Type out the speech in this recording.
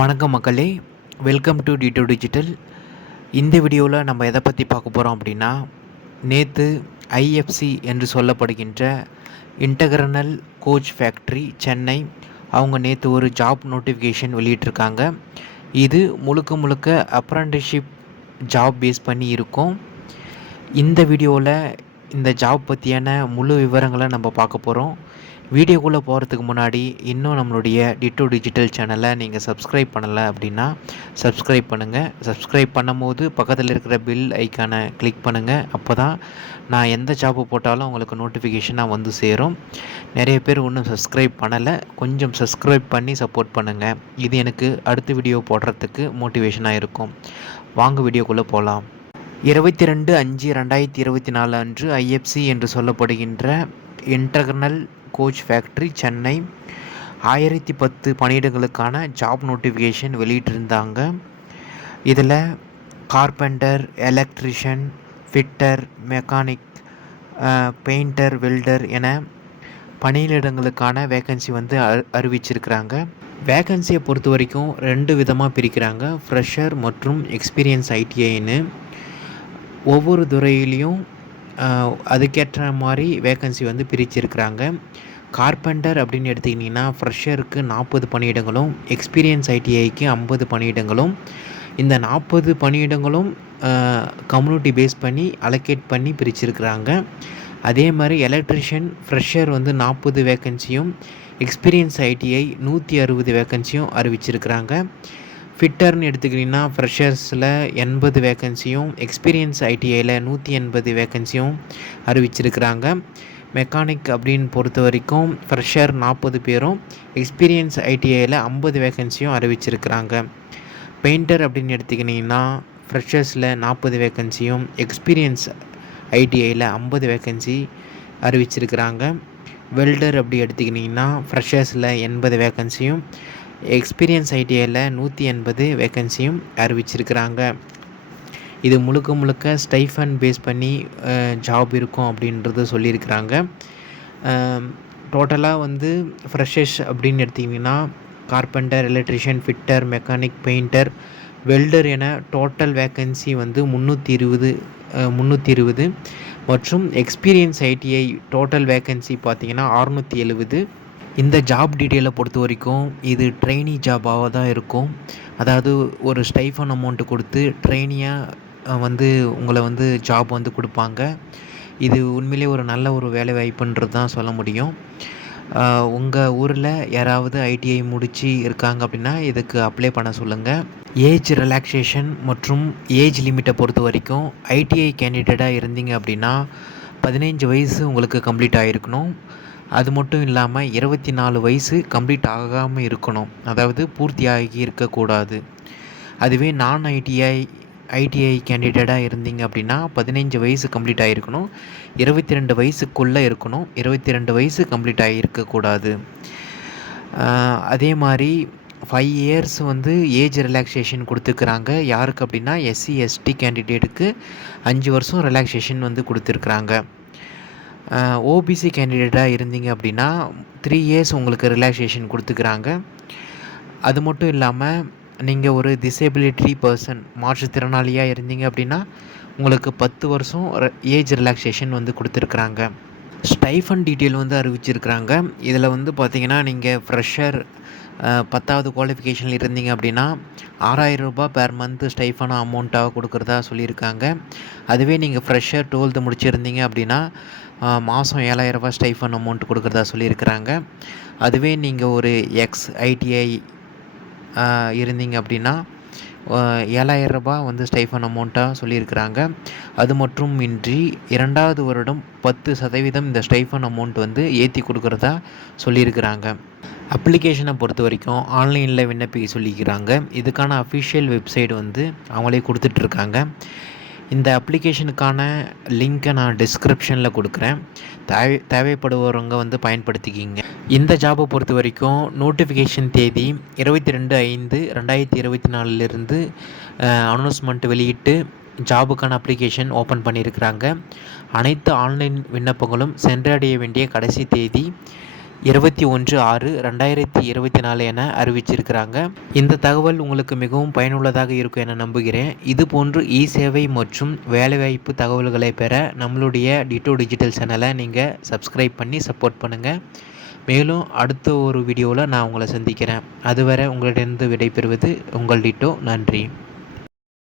வணக்கம் மக்களே, welcome to D2 digital. இந்த வீடியோவில் நம்ம எதை பற்றி பார்க்க போகிறோம் அப்படின்னா, நேற்று ஐஎஃப்சி என்று சொல்லப்படுகின்ற இன்டகர்னல் கோச் ஃபேக்ட்ரி சென்னை அவங்க நேற்று ஒரு ஜாப் நோட்டிஃபிகேஷன் வெளியிட்டிருக்காங்க. இது முழுக்க முழுக்க அப்ரண்டிஸ்ஷிப் ஜாப் பேஸ் பண்ணி இருக்கும். இந்த வீடியோவில் இந்த ஜாப் பற்றியான முழு விவரங்களை நம்ம பார்க்க போகிறோம். வீடியோக்குள்ளே போகிறதுக்கு முன்னாடி இன்னும் நம்மளுடைய D2 டிஜிட்டல் சேனலை நீங்கள் சப்ஸ்கிரைப் பண்ணலை அப்படின்னா சப்ஸ்கிரைப் பண்ணுங்கள். சப்ஸ்கிரைப் பண்ணும்போது பக்கத்தில் இருக்கிற பில் ஐக்கானை கிளிக் பண்ணுங்கள். அப்போ தான் நான் எந்த ஜாப்பு போட்டாலும் உங்களுக்கு நோட்டிஃபிகேஷனாக வந்து சேரும். நிறைய பேர் இன்னும் சப்ஸ்கிரைப் பண்ணலை, கொஞ்சம் சப்ஸ்கிரைப் பண்ணி சப்போர்ட் பண்ணுங்கள். இது எனக்கு அடுத்த வீடியோ போடுறதுக்கு மோட்டிவேஷனாக இருக்கும். வாங்க வீடியோக்குள்ளே போகலாம். 22/5/2024 அன்று ஐஎஃப்சி என்று சொல்லப்படுகின்ற இன்டர்னல் கோச் ஃபேக்ட்ரி சென்னை 1010 பணியிடங்களுக்கான ஜாப் நோட்டிஃபிகேஷன் வெளியிட்டிருந்தாங்க. இதில் carpenter, electrician, fitter, mechanic, painter, welder என பணியிடங்களுக்கான வேக்கன்சி வந்து அறிவிச்சிருக்கிறாங்க. வேக்கன்சியை பொறுத்த வரைக்கும் 2 விதமாக பிரிக்கிறாங்க, ஃப்ரெஷர் மற்றும் எக்ஸ்பீரியன்ஸ் ஐடிஐன்னு. ஒவ்வொரு துறையிலையும் அதுக்கேற்ற மாதிரி வேக்கன்சி வந்து பிரிச்சிருக்கிறாங்க. கார்பெண்டர் அப்படின்னு எடுத்துக்கிட்டிங்கன்னா ஃப்ரெஷருக்கு 40 பணியிடங்களும், எக்ஸ்பீரியன்ஸ் ஐடிஐக்கு 50 பணியிடங்களும். இந்த 40 பணியிடங்களும் கம்யூனிட்டி பேஸ் பண்ணி அலோகேட் பண்ணி பிரிச்சிருக்கிறாங்க. அதே மாதிரி எலக்ட்ரிஷியன் ஃப்ரெஷர் வந்து 40 வேக்கன்சியும், எக்ஸ்பீரியன்ஸ் ஐடிஐ 160 வேக்கன்சியும் அறிவிச்சிருக்கிறாங்க. ஃபிட்டர்னு எடுத்துக்கிட்டிங்கன்னா ஃப்ரெஷர்ஸில் 80 வேக்கன்சியும், எக்ஸ்பீரியன்ஸ் ஐடிஐயில் 180 வேக்கன்சியும் அறிவிச்சிருக்கிறாங்க. மெக்கானிக் அப்படின்னு பொறுத்த வரைக்கும் ஃப்ரெஷர் 40 பேரும், எக்ஸ்பீரியன்ஸ் ஐடிஐயில் 50 வேக்கன்சியும் அறிவிச்சிருக்கிறாங்க. பெயிண்டர் அப்படின்னு எடுத்துக்கிட்டிங்கன்னா ஃப்ரெஷர்ஸில் 40 வேக்கன்சியும், எக்ஸ்பீரியன்ஸ் ஐடிஐயில் 50 வேக்கன்சி அறிவிச்சிருக்கிறாங்க. வெல்டர் அப்படி எடுத்துக்கிட்டிங்கன்னா ஃப்ரெஷர்ஸில் 80 வேக்கன்சியும், எக்ஸ்பீரியன்ஸ் ஐடிஐயில் 180 வேக்கன்சியும் அறிவிச்சிருக்கிறாங்க. இது முழுக்க முழுக்க ஸ்டைஃபன் பேஸ் பண்ணி ஜாப் இருக்கும் அப்படின்றது சொல்லியிருக்கிறாங்க. டோட்டலாக வந்து ஃப்ரெஷர்ஸ் அப்படின்னு எடுத்திங்கன்னா carpenter, electrician, fitter, mechanic, painter, welder என டோட்டல் வேக்கன்சி வந்து 320 மற்றும் எக்ஸ்பீரியன்ஸ் ஐடிஐ டோட்டல் வேக்கன்சி பார்த்திங்கன்னா 670. இந்த ஜாப் டீட்டெயிலை பொறுத்த வரைக்கும் இது ட்ரெயினி ஜாபாக தான் இருக்கும். அதாவது ஒரு ஸ்டைஃபன் அமௌண்ட்டு கொடுத்து ட்ரெயினியாக வந்து உங்களை வந்து ஜாப் வந்து கொடுப்பாங்க. இது உண்மையிலே ஒரு நல்ல ஒரு வேலை வாய்ப்புன்றது தான் சொல்ல முடியும். உங்கள் ஊரில் யாராவது ஐடிஐ முடித்து இருக்காங்க அப்படின்னா இதுக்கு அப்ளை பண்ண சொல்லுங்கள். ஏஜ் ரிலாக்ஸேஷன் மற்றும் ஏஜ் லிமிட்டை பொறுத்த வரைக்கும் ஐடிஐ கேண்டிடேட்டாக இருந்தீங்க அப்படின்னா 15 வயசு உங்களுக்கு கம்ப்ளீட் ஆகிருக்கணும். அது மட்டும் இல்லாமல் 24 வயசு கம்ப்ளீட் ஆகாமல் இருக்கணும், அதாவது பூர்த்தி ஆகி இருக்கக்கூடாது. அதுவே நான் ஐடிஐ கேண்டிடேட்டாக இருந்தீங்க அப்படின்னா 15 வயசு கம்ப்ளீட் ஆகிருக்கணும், 22 வயசுக்குள்ளே இருக்கணும், 22 வயசு கம்ப்ளீட் ஆகியிருக்கக்கூடாது. அதே மாதிரி 5 இயர்ஸ் வந்து ஏஜ் ரிலாக்ஸேஷன் கொடுத்துருக்குறாங்க. யாருக்கு அப்படின்னா எஸ்சி எஸ்டி கேண்டிடேட்டுக்கு 5 வருஷம் ரிலாக்ஸேஷன் வந்து கொடுத்துருக்குறாங்க. ஓபிசி கேண்டிடேட்டாக இருந்தீங்க அப்படின்னா 3 இயர்ஸ் உங்களுக்கு ரிலாக்ஸேஷன் கொடுத்துக்கிறாங்க. அது மட்டும் இல்லாமல் நீங்கள் ஒரு டிசேபிலிட்டி பர்சன், மாற்றுத்திறனாளியாக இருந்தீங்க அப்படின்னா உங்களுக்கு 10 வருஷம் ஏஜ் ரிலாக்ஸேஷன் வந்து கொடுத்துருக்குறாங்க. ஸ்டைஃபன் டீட்டெயில் வந்து அறிவிச்சிருக்கிறாங்க. இதில் வந்து பார்த்திங்கன்னா நீங்கள் ஃப்ரெஷர் 10வது குவாலிஃபிகேஷனில் இருந்தீங்க அப்படின்னா 6000 ரூபாய் பெர் மந்த் ஸ்டைஃபன் அமௌண்ட்டாக கொடுக்குறதா சொல்லியிருக்காங்க. அதுவே நீங்கள் ஃப்ரெஷர் 12th முடிச்சிருந்தீங்க அப்படின்னா மாதம் 7000 ரூபாய் ஸ்டைஃபன் அமௌண்ட் கொடுக்குறதா சொல்லியிருக்கிறாங்க. அதுவே நீங்கள் ஒரு ஐடிஐ இருந்தீங்க அப்படின்னா 7000 ரூபாய் வந்து ஸ்டைஃபன் அமௌண்ட்டாக சொல்லியிருக்கிறாங்க. அது மற்றும் இன்றி 2வது வருடம் 10% இந்த ஸ்டைஃபன் அமௌண்ட் வந்து ஏற்றி கொடுக்குறதா சொல்லியிருக்கிறாங்க. அப்ளிகேஷனை பொறுத்த வரைக்கும் ஆன்லைனில் விண்ணப்பிக்க சொல்லிக்கிறாங்க. இதுக்கான அஃபிஷியல் வெப்சைட் வந்து அவங்களே கொடுத்துட்ருக்காங்க. இந்த அப்ளிகேஷனுக்கான லிங்க்கை நான் டிஸ்கிரிப்ஷனில் கொடுக்குறேன், தேவைப்படுபவங்க வந்து பயன்படுத்திக்கிங்க. இந்த ஜாபை பொறுத்த வரைக்கும் நோட்டிஃபிகேஷன் தேதி 22/5/2024 அனௌன்ஸ்மெண்ட் வெளியிட்டு ஜாபுக்கான அப்ளிகேஷன் ஓப்பன் பண்ணியிருக்கிறாங்க. அனைத்து ஆன்லைன் விண்ணப்பங்களும் சென்றடைய வேண்டிய கடைசி தேதி 21/6/2024 என அறிவிச்சிருக்கிறாங்க. இந்த தகவல் உங்களுக்கு மிகவும் பயனுள்ளதாக இருக்கும் என நம்புகிறேன். இதுபோன்று சேவை மற்றும் வேலைவாய்ப்பு தகவல்களை பெற நம்மளுடைய டிட்டோ டிஜிட்டல் சேனலை நீங்கள் சப்ஸ்கிரைப் பண்ணி சப்போர்ட் பண்ணுங்கள். மேலும் அடுத்த ஒரு வீடியோவில் நான் உங்களை சந்திக்கிறேன். அதுவரை உங்களிடமிருந்து விடைபெறுவது உங்கள் டிட்டோ. நன்றி.